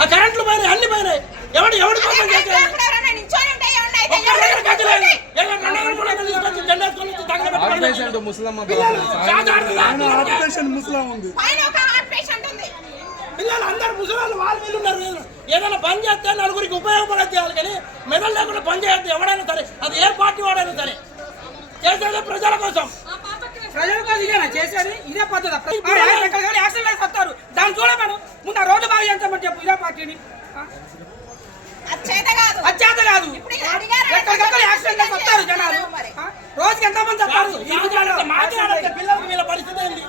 ఆ కరెంట్లు పోయినాయి అన్ని పోయినాయి. ఎవడు ఎవడి కోసం పిల్లలు అందరు వాళ్ళు వీళ్ళు ఉన్నారు. ఏదైనా పని చేస్తే నలుగురికి ఉపయోగపడేది చేయాలి కానీ మెదడు లేకుండా పని చేయొద్దు. ఎవడైనా సరే అది ఏ పార్టీ వాడైనా సరే. చేసేది ప్రజల కోసం. ప్రజల కోసం ఇదేనా? చేసేది ఇదే పద్ధతి ఆ, యాక్సిడెంట్ ఎక్కడ కానీ యాక్సిడెంట్ అయితే వస్తారు దాన్ని చూడమను ముందు ఆ రోడ్డు బాగా చేస్తామని కాదు. ఎక్కడికక్కడ యాక్సిడెంట్ వస్తారు జనాలు? రోజుకి ఎంతమంది వస్తారు పిల్లలకు వీళ్ళ పరిస్థితి ఏంది?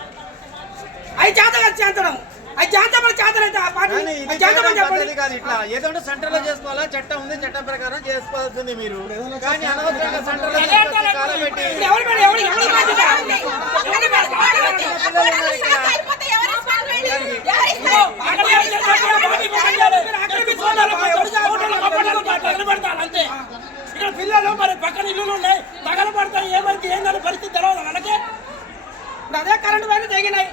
అవి చేత కాదు చేతడం అవి చేతమని చేతనైతే ఆ పార్టీ అది చేతమని చెప్పండి. కాదు ఇట్లా. ఏదంటే సెంటర్లో చేసుకోవాలా? చట్టం ఉంది చట్టం ప్రకారం చేసుకోవాల్సింది మీరు. కానీ అనవసరంగా సెంటర్లో ఎవరు ఎవరు ఎవరు అంతే. ఇక్కడ పిల్లలు మరి పక్కన ఇల్లులు ఉన్నాయి. తగలబడతాయి ఏమైంది ఏందని పరిస్థితి తెలవదు మనకే ఇప్పుడు అదే కరెంట్ పైన తెగినాయి.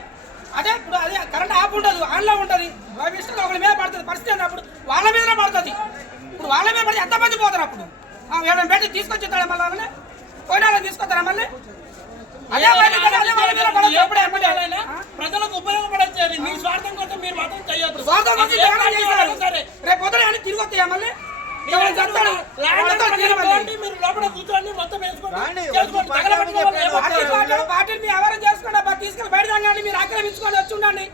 అదే ఇప్పుడు అదే కరెంట్ ఆఫ్ ఉండదు ఆన్లో ఉంటుంది. ఇష్టం ఒకరి మీద పడుతుంది పరిస్థితి అన్నప్పుడు వాళ్ళ మీదనే పడుతుంది. ఇప్పుడు వాళ్ళ మీద పడితే ఎంతమంది పోతారు అప్పుడు? ఆ, ఏడని పెట్టి తీసుకొచ్చేస్తాడు మళ్ళీ వాళ్ళని? పోయిన తీసుకొస్తారా మళ్ళీ? ప్రజలకు ఉపయోగపడేది మీ స్వార్థం కోసం మీరు మాత్రం చేయొద్దు. రేపు పొద్దున ఏమైనా తిరిగి వస్తాయా మళ్ళీ? మీరు లోపల కూర్చోండి మొత్తం వేసుకోండి. మీ చేసుకోండి అబ్బా తీసుకెళ్ళి బయట తంగండి మీరు ఆక్రమించుకొని వచ్చి ఉండండి.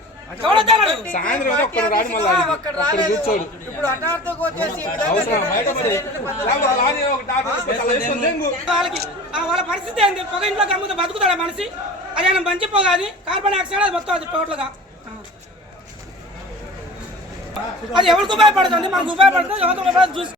వాళ్ళ పరిస్థితి ఏంది? పొగ ఇంట్లో అమ్ముతే బతుకుతాడా మనిషి? అదేనా మంచి పొగ అది? కార్బన్ డైఆక్సైడ్ అది మొత్తం అది టోటల్గా అది ఎవరికి ఉపయోగపడుతుంది? మనకు ఉపయోగపడుతుంది. ఎవరికి ఉపయోగపడుతుంది? చూసి